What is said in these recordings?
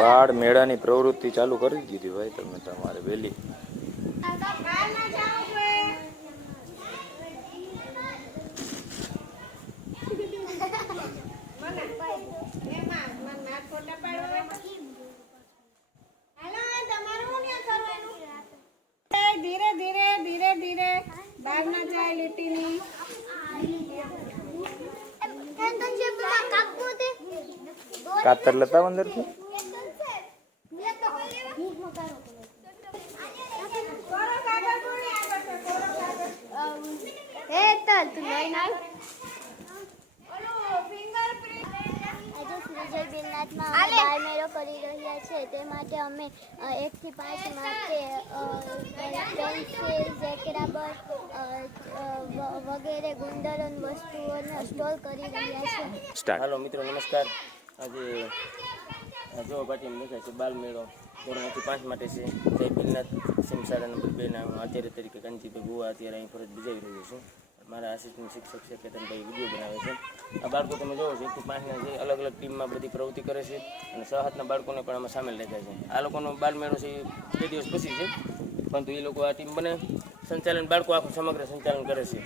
બાળ મેળાની પ્રવૃત્તિ ચાલુ કરી દીધી ભાઈ તમે તમારે વહેલી. ધીરે ધીરે ધીરે ધીરે બહાર ના જાય લીટીની. કાતર લેતા અંદર થી બાળમેળો કરી રહ્યા છે તે માટે અમે 1 થી 5 માટે પેન્સિલ, જેકરાબર વગેરે ગુંદર વસ્તુઓનો સ્ટોલ કરી રહ્યા છે. હાલો મિત્રો નમસ્કાર. આજે જો પાટીમાં દેખાય છે બાલમેળો ધોરણ 1 થી 5 માટે છે. જય ભીલનાથ શાળા નંબર 2 ના હું આચાર્ય તરીકે કાંચીભાઈ ગોવા અત્યારે અહીં ફરજ બજાવી રહ્યો છું. મારા આસિસ્ટન્ટ શિક્ષક છે કેતનભાઈ વિડીયો બનાવે છે. આ બાળકો તમે જોવો છો 1 થી 5 ના જે અલગ અલગ ટીમમાં બધી પ્રવૃત્તિ કરે છે અને 6-7ના બાળકોને પણ આમાં સામેલ રાખ્યા છે. આ લોકોનો બાલમેળો છે એ 2 દિવસ પછી છે, પરંતુ એ લોકો આ ટીમ બને સંચાલન બાળકો આખું સમગ્ર સંચાલન કરે છે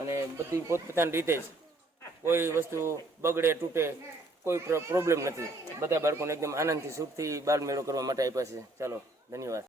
અને બધી પોતપોતાની રીતે જ કોઈ વસ્તુ બગડે તૂટે કોઈ પ્રોબ્લેમ નથી. બધા બાળકોને એકદમ આનંદથી સુખથી બાલમેળો કરવા માટે આપ્યા છે. ચાલો ધન્યવાદ.